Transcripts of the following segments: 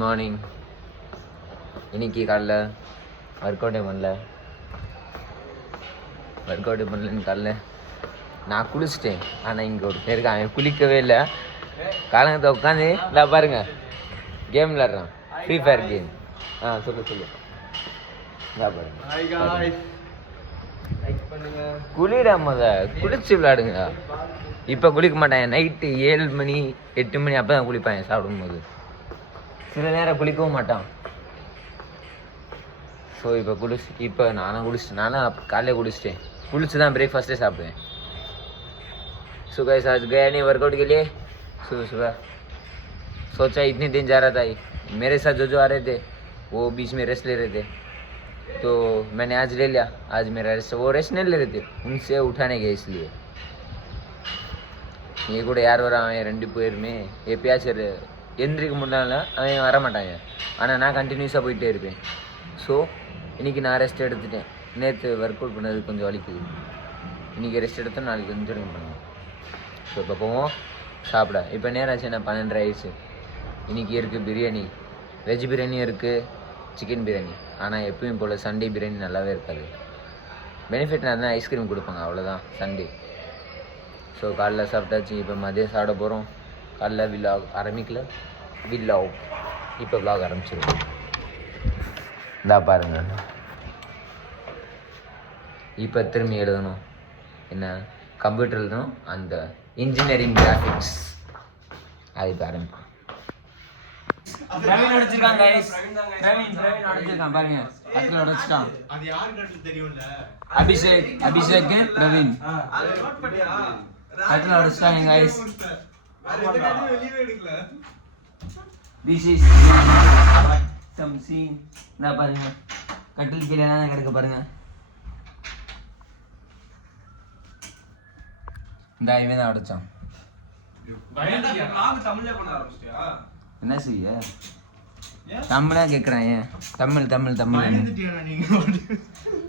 Morning. இன்னைக்கு காலைல work அவுட்டே பண்ணலன்னு காலைல நான் குளிச்சிட்டேன். ஆனால் இங்கே ஒரு பேருக்கு அவன் குளிக்கவே இல்லை. காலங்கத்தை உட்காந்து இல்லை பாருங்க கேம் விளாட்றான், ஃப்ரீ ஃபயர் கேம். சொல்லு பாருங்க. குளிரா குளிச்சு விளையாடுங்க. இப்போ குளிக்க மாட்டான். நைட்டு 7 மணி 8 மணி அப்போ தான் குளிப்பான் சாப்பிடும்போது. சில நேரம் குளிக்கவும் மாட்டான். ஸோ இப்போ நானும் காலையில் குளிச்சு தான் ब्रेकफास्ट सापड़े. सो गाइस आज गया नहीं वर्कआउट के लिए. सुबह सोचा इतने दिन जा रहा था, मेरे साथ जो आ रहे थे वो बीच में रेस्ट ले रहे थे, तो मैंने आज ले लिया. आज मेरा रेस्ट, वो रेस्ट नहीं ले रहे थे, उनसे उठाने गए. इसलिए ये கூட யார் வரான் 2 பேருமே எப்பயாச்சும் எந்திரிக்க முடியல, அவன் வரமாட்டாங்க. ஆனால் நான் கண்டினியூஸாக போயிட்டே இருப்பேன். ஸோ இன்றைக்கி நான் ரெஸ்ட் எடுத்துட்டேன். நேற்று ஒர்க் அவுட் பண்ணது கொஞ்சம் வலிக்குது. இன்றைக்கி ரெஸ்ட் எடுத்தோம், நாளைக்கு கண்டினியூ பண்ணுவோம். ஸோ இப்போ போவோம் சாப்பிட. இப்போ நேரம் ஆச்சு, நான் 12 ஆயிடுச்சு. இன்றைக்கி இருக்குது பிரியாணி, வெஜ் பிரியாணியும் இருக்குது, சிக்கன் பிரியாணி. ஆனால் எப்பயும் போல் சண்டே பிரியாணி நல்லாவே இருக்காது. பெனிஃபிட் நான் தான் ஐஸ்கிரீம் கொடுப்பாங்க, அவ்வளோதான் சண்டே. ஸோ காலைல சாப்பிட்டாச்சு. இப்போ மதியம் சாப்பிட போகிறோம். காலைல விலாக் ஆரம்பிக்கல, இப்போ விலாக் ஆரம்பிச்சிருவோம். இந்தா பாருங்கள், இப்போ திரும்பி எழுதணும். என்ன கம்ப்யூட்டர் எழுதணும், அந்த இன்ஜினியரிங் கிராஃபிக்ஸ். அது இப்போ ஆரம்பிப்போம். பிரவீன் அடிச்சிருக்கான் गाइस. பிரவீன் அடிச்சிருக்கான் பாருங்க. கட்டில அடிச்சிட்டான். அது யாருக்கு தெரியும்ல? அபிஷேக் பிரவீன் கட்டில அடிச்சிட்டாங்க गाइस. வெளியே எடுக்கல. This is some scene. நான் பாருங்க கட்டில் கீழே தான் கிடக்க பாருங்க. இந்த இவன் தான் அடிச்சான். என்ன செய்ய தமிழா கேட்குறான். ஏன் தமிழ்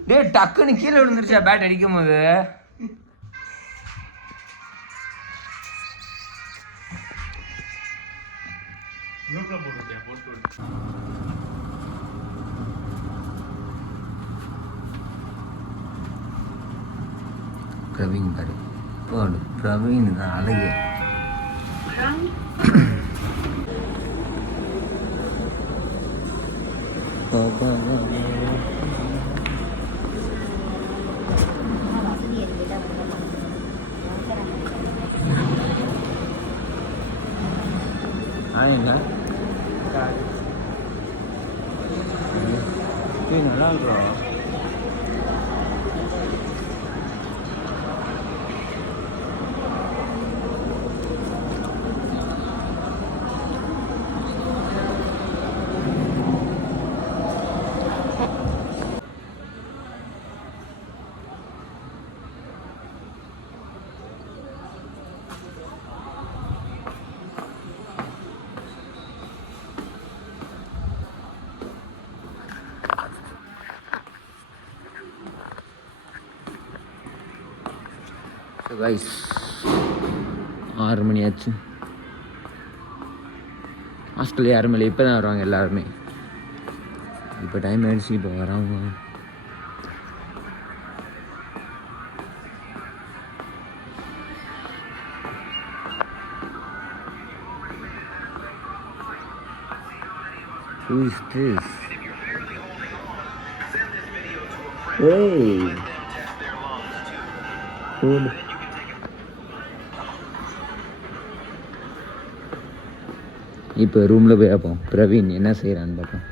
டே டக்குன்னு கீழே விழுந்துருச்சா பேட் அடிக்கும் போது. பிரவீன் பாரு போடு. பிரவீன் தான் அழகு. நல்லா இருக்கிறோம். गाइस 6 மணி ஆச்சு. ஹாஸ்டல் யாருமே இல்லை, இப்போ தான் வருவாங்க எல்லாருமே. இப்போ டைம் ஆயிடுச்சு, இப்போ வராங்க. Who is this? Hey. Food. இப்போ ரூமில் போய் பார்ப்போம் பிரவீன் என்ன செய்கிறான்னு பார்ப்போம்.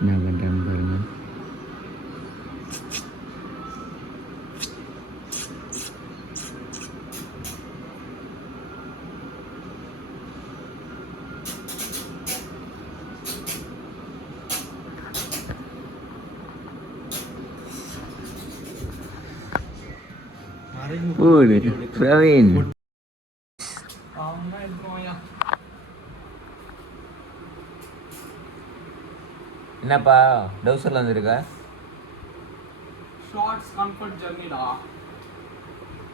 என்ன பண்ணுறான்னு பாருங்க. பிரவீன் என்னப்பா டவுசரில் வந்துருக்க? ஷார்ட்ஸ் கம்ஃபர்ட் ஜர்னிடா.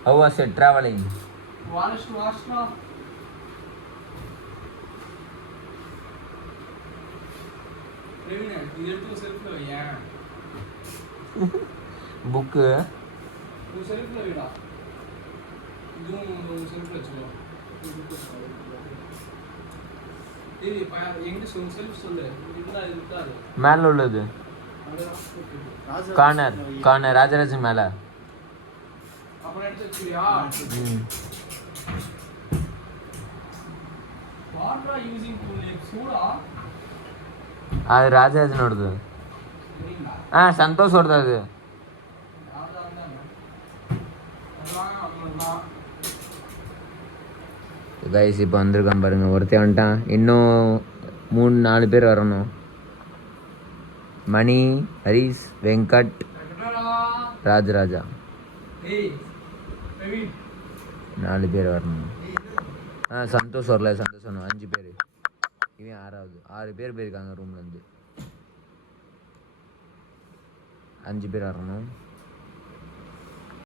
How was your traveling? வாஷ்டா. பிரவீன் இது எடுத்து செல்ஃப்ல வையா. புக்கு இது செல்ஃப்ல வைடா. இதுவும் செல்ஃப்ல வச்சுக்கோ. ஏய் பாயா எங்க செல்ஃப் சொல்லு. இதுதான் இருக்காது. மேலே உள்ளது கார்னர் ராஜராஜன் மேலே. அப்புறம் எடுத்து வச்சுக்கியா? வாட்ரா யூசிங் டூல் சூடா. அது ராஜராஜனோடது. சந்தோஷோடது அது. கைஸ் இப்போ வந்திருக்கான் பாருங்க, ஒருத்தன் வந்துட்டான். இன்னும் 3-4 பேர் வரணும். மணி, ஹரிஸ், வெங்கட், ராஜராஜா 4 பேர் வரணும். சந்தோஷ் வரல. சந்தோஷ் வரணும் 5 பேர். இவன் 6 பேர் போயிருக்காங்க ரூம்லேருந்து. 5 பேர் வரணும்.